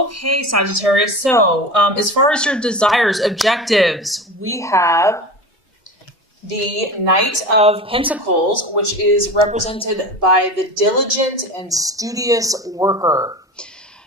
Okay, Sagittarius. So, as far as your desires, objectives, we have the Knight of Pentacles, which is represented by the diligent and studious worker.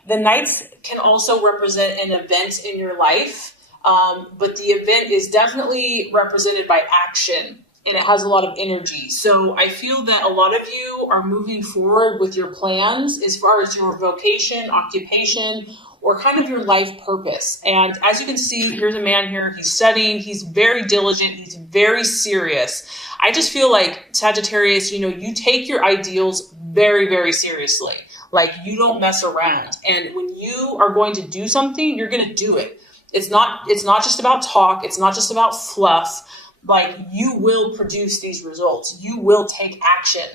The Knights can also represent an event in your life, but the event is definitely represented by action, and it has a lot of energy. So I feel that a lot of you are moving forward with your plans as far as your vocation, occupation, or kind of your life purpose. And as you can see, here's a man here. He's studying. He's very diligent. He's very serious. I just feel like Sagittarius, you take your ideals very, very seriously. Like, you don't mess around. And when you are going to do something, you're going to do it. It's not just about talk. It's not just about fluff. Like, you will produce these results. You will take action.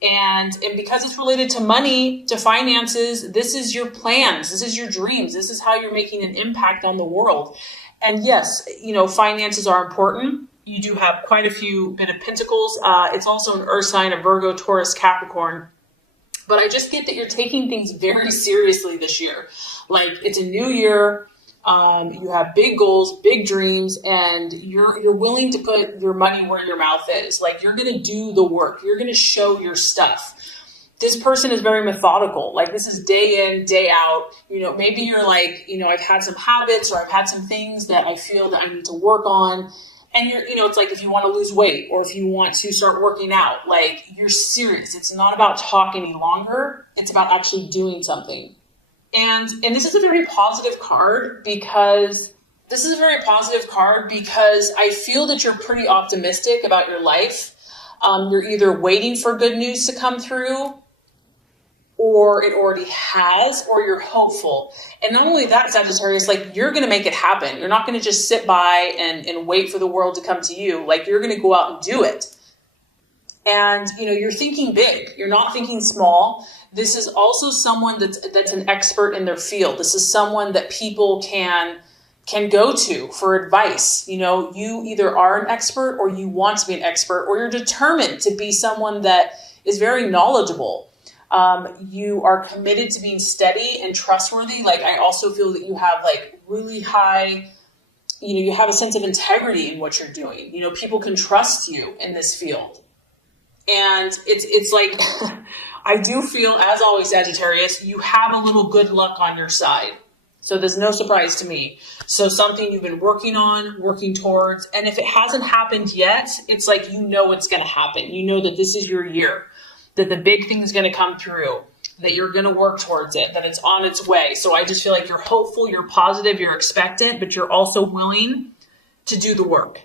And because it's related to money, to finances, this is your plans. This is your dreams. This is how you're making an impact on the world. And yes, finances are important. You do have quite a few bit of pentacles. It's also an earth sign of Virgo, Taurus, Capricorn. But I just get that you're taking things very seriously this year. Like, it's a new year. You have big goals, big dreams, and you're willing to put your money where your mouth is. Like, you're going to do the work. You're going to show your stuff. This person is very methodical. Like, this is day in, day out. Maybe you're like, I've had some habits, or I've had some things that I feel that I need to work on. And it's like, if you want to lose weight, or if you want to start working out, like, you're serious. It's not about talk any longer. It's about actually doing something. And this is a very positive card because I feel that you're pretty optimistic about your life. You're either waiting for good news to come through, or it already has, or you're hopeful. And not only that, Sagittarius, like, you're going to make it happen. You're not going to just sit by and wait for the world to come to you. Like, you're going to go out and do it. And, you're thinking big. You're not thinking small. This is also someone that's an expert in their field. This is someone that people can go to for advice. You either are an expert, or you want to be an expert, or you're determined to be someone that is very knowledgeable. You are committed to being steady and trustworthy. Like, I also feel that you have like really high, you have a sense of integrity in what you're doing. People can trust you in this field. And it's like, I do feel, as always, Sagittarius, you have a little good luck on your side. So there's no surprise to me. So something you've been working on, working towards, and if it hasn't happened yet, it's like, it's going to happen. You know that this is your year, that the big thing is going to come through, that you're going to work towards it, that it's on its way. So I just feel like you're hopeful, you're positive, you're expectant, but you're also willing to do the work.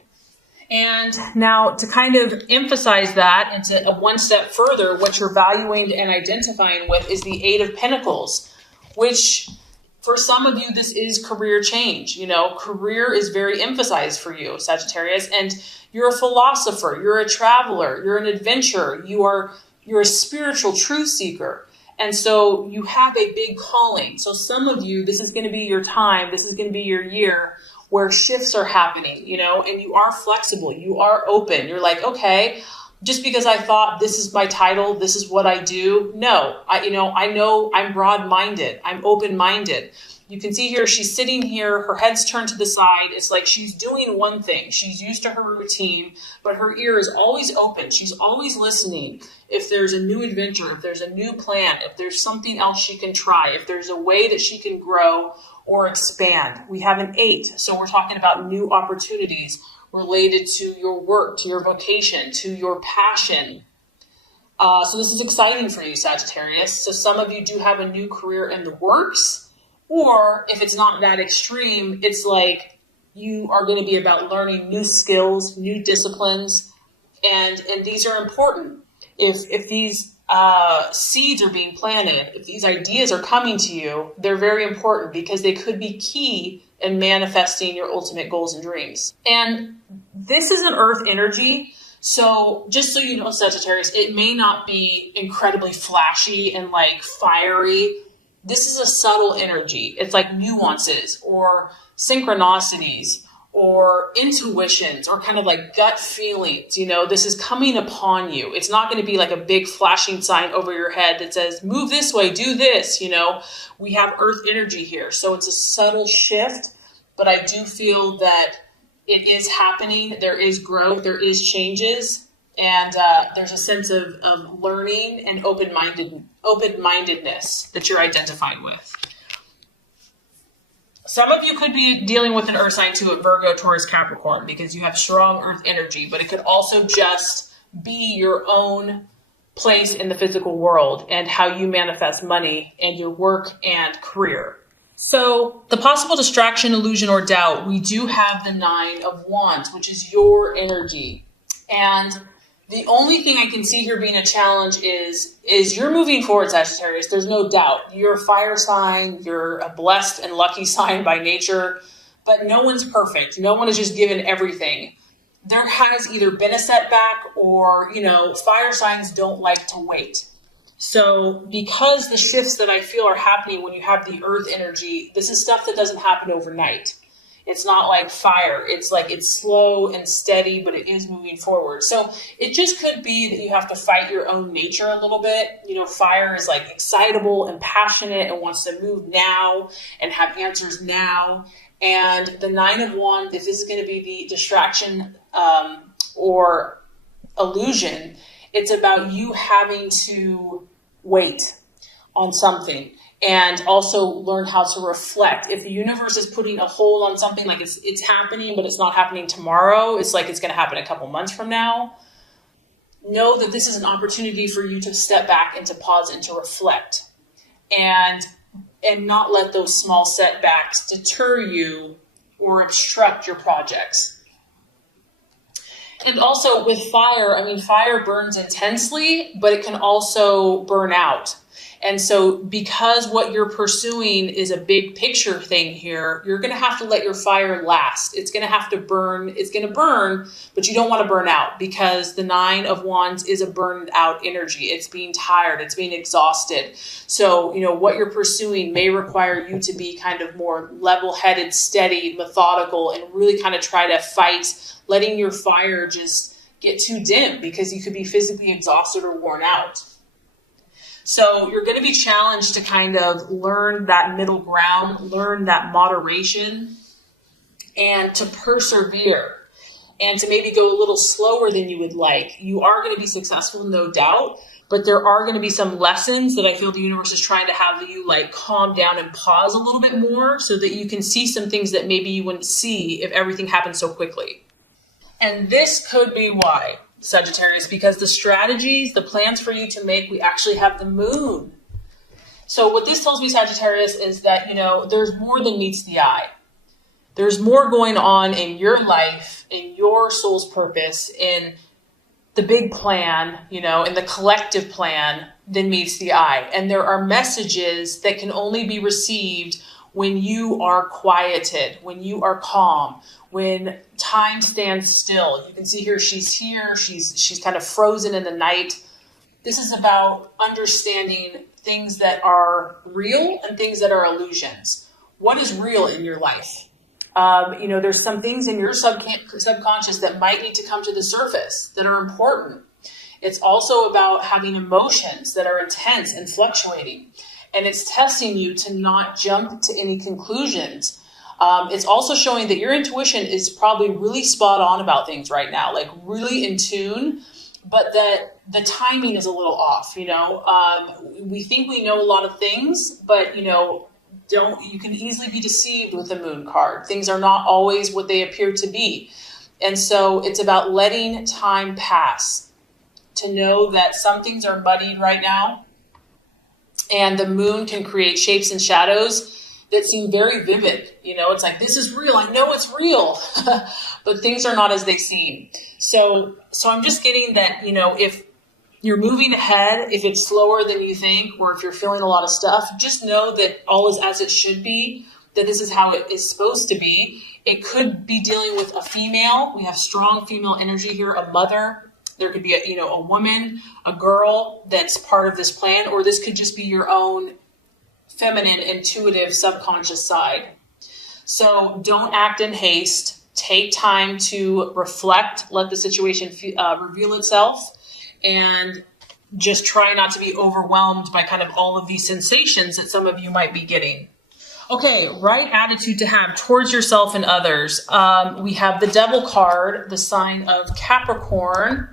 And now, to kind of emphasize that and to one step further, what you're valuing and identifying with is the Eight of Pentacles, which for some of you, this is career change. Career is very emphasized for you, Sagittarius, and you're a philosopher, you're a traveler, you're an adventurer, you're a spiritual truth seeker. And so you have a big calling. So some of you, this is going to be your time. This is going to be your year where shifts are happening, and you are flexible. You are open. You're like, okay, just because I thought this is my title, this is what I do. No, I know I'm broad-minded. I'm open-minded. You can see here, she's sitting here, her head's turned to the side. It's like she's doing one thing. She's used to her routine, but her ear is always open. She's always listening. If there's a new adventure, if there's a new plan, if there's something else she can try, if there's a way that she can grow or expand. We have an 8. So we're talking about new opportunities related to your work, to your vocation, to your passion. So this is exciting for you, Sagittarius. So some of you do have a new career in the works, or if it's not that extreme, it's like you are going to be about learning new skills, new disciplines, and these are important. If these seeds are being planted, if these ideas are coming to you, they're very important because they could be key in manifesting your ultimate goals and dreams. And this is an earth energy. So just so you know, Sagittarius, it may not be incredibly flashy and like fiery. This is a subtle energy. It's like nuances or synchronicities or intuitions or kind of like gut feelings. This is coming upon you. It's not going to be like a big flashing sign over your head that says, move this way, do this. We have earth energy here. So it's a subtle shift, but I do feel that it is happening. There is growth, there is changes, and there's a sense of learning and open-mindedness that you're identified with. Some of you could be dealing with an earth sign too, a Virgo, Taurus, Capricorn, because you have strong earth energy, but it could also just be your own place in the physical world and how you manifest money and your work and career. So the possible distraction, illusion, or doubt, we do have the 9 of Wands, which is your energy. And the only thing I can see here being a challenge is you're moving forward, Sagittarius. There's no doubt. You're a fire sign. You're a blessed and lucky sign by nature. But no one's perfect. No one is just given everything. There has either been a setback or, fire signs don't like to wait. So because the shifts that I feel are happening when you have the earth energy, this is stuff that doesn't happen overnight. It's not like fire. It's slow and steady, but it is moving forward. So it just could be that you have to fight your own nature a little bit. Fire is like excitable and passionate and wants to move now and have answers now. And the 9 of Wands, if this is going to be the distraction or illusion, it's about you having to wait on something. And also learn how to reflect. If the universe is putting a hold on something, like it's happening, but it's not happening tomorrow, it's like it's going to happen a couple months from now, know that this is an opportunity for you to step back and to pause and to reflect. And not let those small setbacks deter you or obstruct your projects. And also with fire, fire burns intensely, but it can also burn out. And so because what you're pursuing is a big picture thing here, you're going to have to let your fire last. It's going to have to burn. It's going to burn, but you don't want to burn out because the 9 of Wands is a burned out energy. It's being tired. It's being exhausted. So, what you're pursuing may require you to be kind of more level-headed, steady, methodical, and really kind of try to fight letting your fire just get too dim because you could be physically exhausted or worn out. So you're going to be challenged to kind of learn that middle ground, learn that moderation, and to persevere, and to maybe go a little slower than you would like. You are going to be successful, no doubt, but there are going to be some lessons that I feel the universe is trying to have you calm down and pause a little bit more so that you can see some things that maybe you wouldn't see if everything happened so quickly. And this could be why, Sagittarius, because the strategies, the plans for you to make, we actually have the moon. So what this tells me, Sagittarius, is that, there's more than meets the eye. There's more going on in your life, in your soul's purpose, in the big plan, in the collective plan than meets the eye. And there are messages that can only be received when you are quieted, when you are calm, when time stands still. You can see here, she's kind of frozen in the night. This is about understanding things that are real and things that are illusions. What is real in your life? There's some things in your subconscious that might need to come to the surface that are important. It's also about having emotions that are intense and fluctuating. And it's testing you to not jump to any conclusions. It's also showing that your intuition is probably really spot on about things right now, really in tune, but that the timing is a little off. We think we know a lot of things, but you can easily be deceived with the moon card. Things are not always what they appear to be. And so it's about letting time pass to know that some things are muddied right now. And the moon can create shapes and shadows that seem very vivid. It's like, this is real. I know it's real, but things are not as they seem. So I'm just getting that, if you're moving ahead, if it's slower than you think, or if you're feeling a lot of stuff, just know that all is as it should be, that this is how it is supposed to be. It could be dealing with a female. We have strong female energy here, a mother. There could be a woman, a girl that's part of this plan, or this could just be your own feminine, intuitive, subconscious side. So don't act in haste. take time to reflect, let the situation reveal itself, and just try not to be overwhelmed by kind of all of these sensations that some of you might be getting. Okay, right attitude to have towards yourself and others. We have the Devil card, the sign of Capricorn.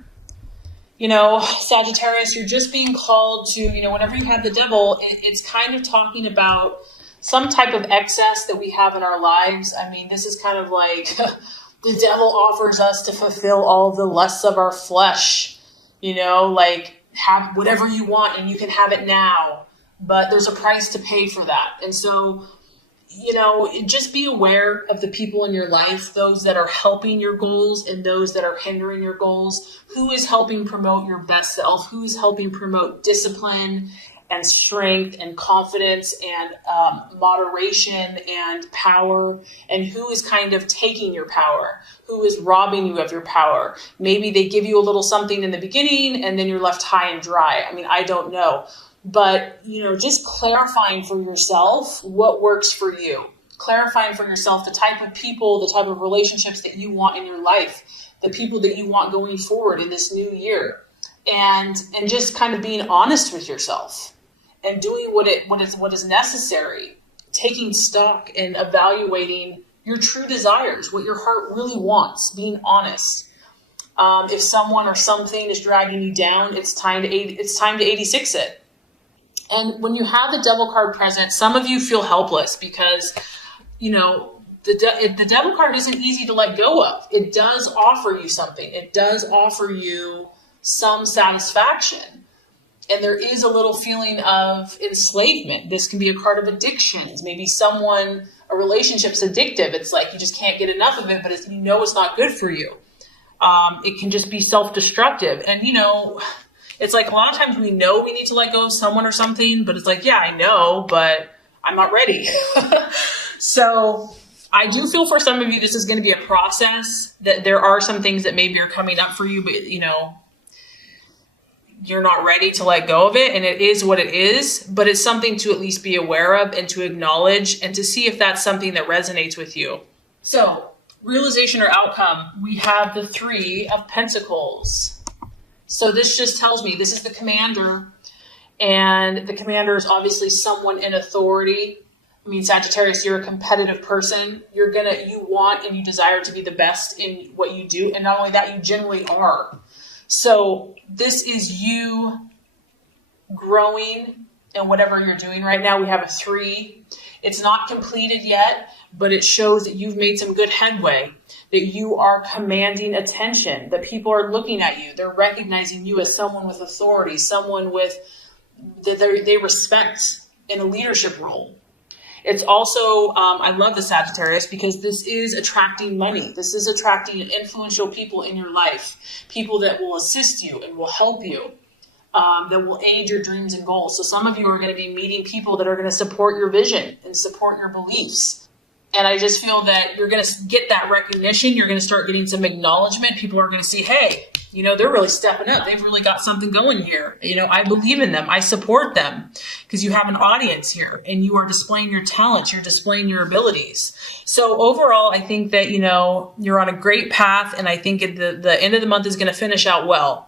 You know, Sagittarius, you're just being called to, you know, whenever you have the Devil, it's kind of talking about some type of excess that we have in our lives. I mean, this is kind of like the devil offers us to fulfill all the lusts of our flesh, you know, like have whatever you want and you can have it now, but there's a price to pay for that. And so, you know, just be aware of the people in your life, those that are helping your goals and those that are hindering your goals. Who is helping promote your best self? Who is helping promote discipline and strength and confidence and moderation and power? And who is kind of taking your power? Who is robbing you of your power? Maybe they give you a little something in the beginning and then you're left high and dry. I mean, I don't know. But, you know, just clarifying for yourself what works for you. Clarifying for yourself the type of people, the type of relationships that you want in your life, the people that you want going forward in this new year. And just kind of being honest with yourself and doing what is necessary, taking stock and evaluating your true desires, what your heart really wants, being honest. If someone or something is dragging you down, it's time to 86 it. And when you have the Devil card present, some of you feel helpless because, you know, the Devil card isn't easy to let go of. It does offer you something. It does offer you some satisfaction. And there is a little feeling of enslavement. This can be a card of addictions. Maybe a relationship's addictive. It's like you just can't get enough of it, but you know it's not good for you. It can just be self-destructive. And, you know, it's like a lot of times we know we need to let go of someone or something, but it's like, yeah, I know, but I'm not ready. So I do feel for some of you, this is going to be a process, that there are some things that maybe are coming up for you, but, you know, you're not ready to let go of it. And it is what it is, but it's something to at least be aware of and to acknowledge and to see if that's something that resonates with you. So realization or outcome, we have the 3 of Pentacles. So this just tells me this is the commander, and the commander is obviously someone in authority. I mean, Sagittarius, you're a competitive person. You want and you desire to be the best in what you do. And not only that, you generally are. So this is you growing in whatever you're doing right now. We have a 3. It's not completed yet, but it shows that you've made some good headway, that you are commanding attention, that people are looking at you. They're recognizing you as someone with authority, someone that they respect in a leadership role. It's also, I love the Sagittarius because this is attracting money. This is attracting influential people in your life, people that will assist you and will help you, that will aid your dreams and goals. So some of you are going to be meeting people that are going to support your vision and support your beliefs. And I just feel that you're going to get that recognition. You're going to start getting some acknowledgement. People are going to see, hey, you know, they're really stepping up. They've really got something going here. You know, I believe in them. I support them because you have an audience here and you are displaying your talents. You're displaying your abilities. So overall, I think that, you know, you're on a great path. And I think the end of the month is going to finish out well.